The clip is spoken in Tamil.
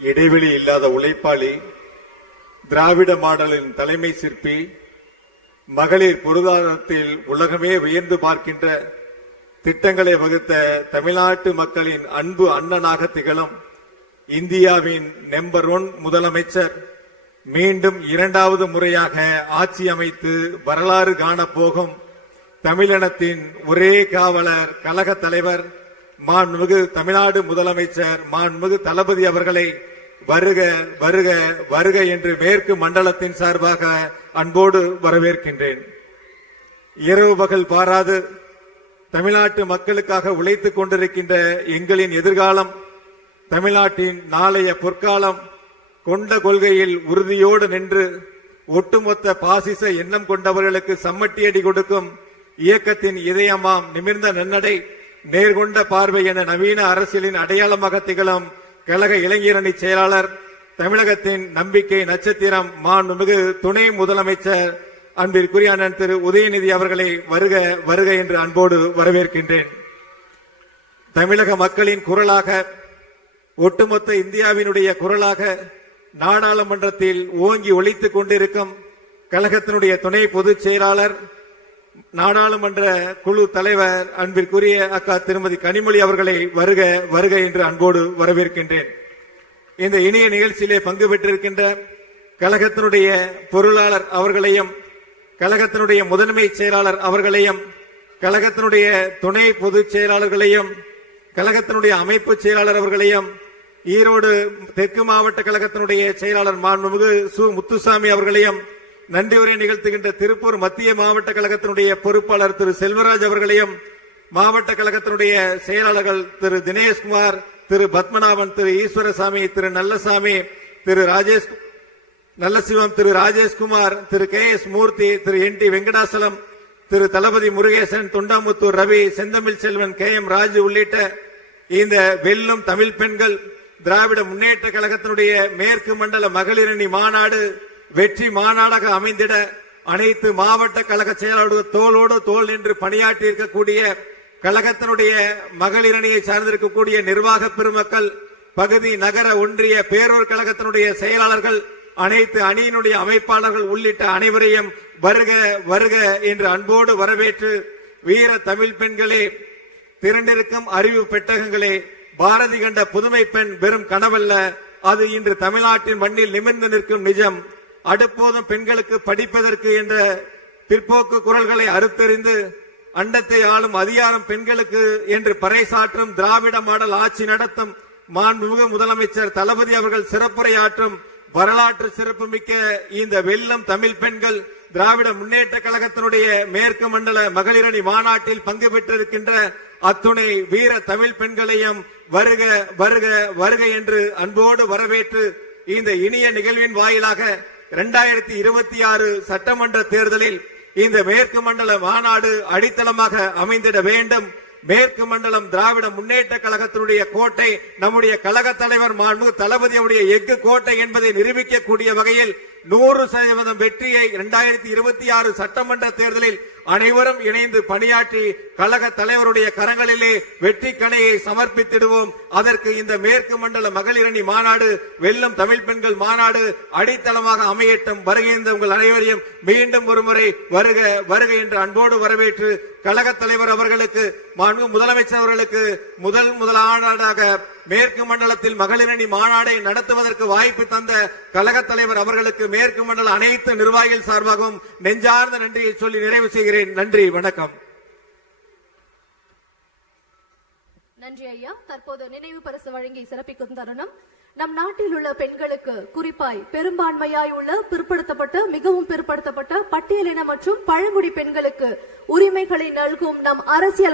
இடைவெளி இல்லாத உழைப்பாளி திராவிட மாடலின் தலைமை சிற்பி மகளிர் பொருளாதாரத்தில் உலகமே வியந்து பார்க்கின்ற திட்டங்களை வகுத்த தமிழ்நாட்டு மக்களின் அன்பு அண்ணனாக திகழும் இந்தியாவின் நம்பர் ஒன் முதலமைச்சர் மீண்டும் இரண்டாவது முறையாக ஆட்சி அமைத்து வரலாறு காணப்போகும் தமிழினத்தின் ஒரே காவலர் கழக தலைவர் மாண்புமிகு தமிழ்நாடு முதலமைச்சர் மாண்புமிகு தளபதி அவர்களை வருக வருக வருக என்று மேற்கு மண்டலத்தின் சார்பாக அன்போடு வரவேற்கின்றேன். இரவு பகல் பாராது தமிழ்நாட்டு மக்களுக்காக உழைத்துக் கொண்டிருக்கின்ற எங்களின் எதிர்காலம் தமிழ்நாட்டின் நாளைய பொற்காலம் கொண்ட கொள்கையில் உறுதியோடு நின்று ஒட்டுமொத்த பாசிச எண்ணம் கொண்டவர்களுக்கு சம்மட்டியடி கொடுக்கும் இயக்கத்தின் இதயமாம் நிமிர்ந்த நன்னடை நேர்கொண்ட பார்வை என நவீன அரசியலின் அடையாளமாக திகழும் கழக இளைஞரணி செயலாளர் தமிழகத்தின் நம்பிக்கை நட்சத்திரம் மாண்புமிகு துணை முதலமைச்சர் அன்பிற்குரிய அண்ணன் திரு உதயநிதி அவர்களை வருக வருக என்று அன்போடு வரவேற்கின்றேன். தமிழக மக்களின் குரலாக ஒட்டுமொத்த இந்தியாவினுடைய குரலாக நாடாளுமன்றத்தில் ஓங்கி ஒழித்துக் கொண்டிருக்கும் கழகத்தினுடைய துணை பொதுச் செயலாளர் நாடாளுமன்ற குழு தலைவர் அன்பிற்குரிய அக்கா திருமதி கனிமொழி அவர்களை வருக வருக என்று அன்போடு வரவேற்கின்றேன். இந்த இனிய நிகழ்ச்சியிலே பங்கு பெற்றிருக்கின்ற கழகத்தினுடைய பொருளாளர் அவர்களையும் கழகத்தினுடைய முதன்மை செயலாளர் அவர்களையும் கழகத்தினுடைய துணை பொதுச் செயலாளர்களையும் கழகத்தினுடைய அமைப்பு செயலாளர் அவர்களையும் ஈரோடு தெற்கு மாவட்ட கழகத்தினுடைய செயலாளர் மாண்புமிகு சு. முத்துசாமி அவர்களையும் நன்றி உரை நிகழ்த்துகின்ற திருப்பூர் மத்திய மாவட்ட கழகத்தினுடைய பொறுப்பாளர் திரு செல்வராஜ் அவர்களையும் மாவட்ட கழகத்தினுடைய செயலாளர்கள் Thiru Dineshkumar Thiru Padmanabhan Thiru Eswarasamy Thiru Nallasamy Thiru Rajesh Nallasivam Thiru Rajeshkumar Thiru K S Murthy Thiru N D Venkatachalam Thiru Thalapathy Murugesan Thondamuthur Ravi Senthamizh Selvan K M Raju உள்ளிட்ட இந்த வெல்லும் தமிழ் பெண்கள் திராவிட முன்னேற்ற கழகத்தினுடைய மேற்கு மண்டல மகளிரணி மாநாடு வெற்றி மாநாடாக அமைந்திட அனைத்து மாவட்ட கழக செயலாளர்கள் தோளோடு தோல் நின்று பணியாற்றி இருக்கக்கூடிய கழகத்தினுடைய மகளிரணியை சார்ந்திருக்கக்கூடிய நிர்வாக பெருமக்கள் பகுதி நகர ஒன்றிய பேரூர் கழகத்தினுடைய செயலாளர்கள் அனைத்து அணியினுடைய அமைப்பாளர்கள் உள்ளிட்ட அனைவரையும் வருக வருக என்று அன்போடு வரவேற்று வீர தமிழ் பெண்களே திரண்டிருக்கும் அறிவு பெட்டகங்களே பாரதி கண்ட புதுமை பெண் வெறும் கனவல்ல அது இன்று தமிழ்நாட்டின் மண்ணில் நிமிர்ந்து நிற்கும் நிஜம். அடுப்போதும் பெண்களுக்கு படிப்பதற்கு என்ற பிற்போக்கு குரல்களை அறுத்தெறிந்து அண்டத்தை ஆளும் அதிகாரம் பெண்களுக்கு என்று பறைசாற்றும் திராவிட மாடல் ஆட்சி நடத்தும் மாண்புமிகு முதலமைச்சர் தளபதி அவர்கள் சிறப்புரையாற்றும் வரலாற்று சிறப்புமிக்க இந்த வெள்ளம் தமிழ் பெண்கள் திராவிட முன்னேற்ற கழகத்தினுடைய மேற்கு மண்டல மகளிரணி மாநாட்டில் பங்கு பெற்றிருக்கின்ற அத்துணை வீர தமிழ் பெண்களையும் வருக வருக வருக என்று அன்போடு வரவேற்று இந்த இனிய நிகழ்வின் வாயிலாக இரண்டாயிரத்தி இருபத்தி ஆறு சட்டமன்ற தேர்தலில் இந்த மேற்கு மண்டல மாநாடு அடித்தளமாக அமைந்திட வேண்டும். மேற்கு மண்டலம் திராவிட முன்னேற்ற கழகத்தினுடைய கோட்டை நம்முடைய கழக தலைவர் மாண்பு தளபதியுடைய எஃகு கோட்டை என்பதை நிரூபிக்கக்கூடிய வகையில் நூறு சதவீதம் வெற்றியை இரண்டாயிரத்தி இருபத்தி ஆறு சட்டமன்ற தேர்தலில் அனைவரும் இணைந்து பணியாற்றி கழக தலைவருடைய கரங்களிலே வெற்றி கணையை சமர்ப்பித்திடுவோம். அதற்கு இந்த மேற்கு மண்டல மகளிரணி மாநாடு வெல்லும் தமிழ் பெண்கள் மாநாடு அடித்தளமாக அமையட்டும். வருகின்ற உங்கள் அனைவரையும் மீண்டும் ஒருமுறை வருக வருக என்று அன்போடு வரவேற்று கழக தலைவர் அவர்களுக்கு முதலமைச்சர் அவர்களுக்கு முதல் முதலாளாக மேற்கு மண்டலத்தில் மகளிரணி மாநாடை நடத்துவதற்கு வாய்ப்பு தந்த கழக தலைவர் அவர்களுக்கு மேற்கு மண்டல அனைத்து நிர்வாகிகள் சார்பாகவும் நெஞ்சார்ந்த நன்றியை சொல்லி நிறைவு செய்கிறேன். நன்றி வணக்கம். நன்றி ஐயா. தற்போது நினைவு பரிசு வழங்கி சிறப்பிக்கும் தருணம். நம் நாட்டில் உள்ள பெண்களுக்கு குறிப்பாய் பெரும்பான்மையாய் உள்ள பிற்படுத்தப்பட்ட மிகவும் பிற்படுத்தப்பட்ட பட்டியலின மற்றும் பழங்குடி பெண்களுக்கு உரிமைகளை நல்கும் நம் அரசியல்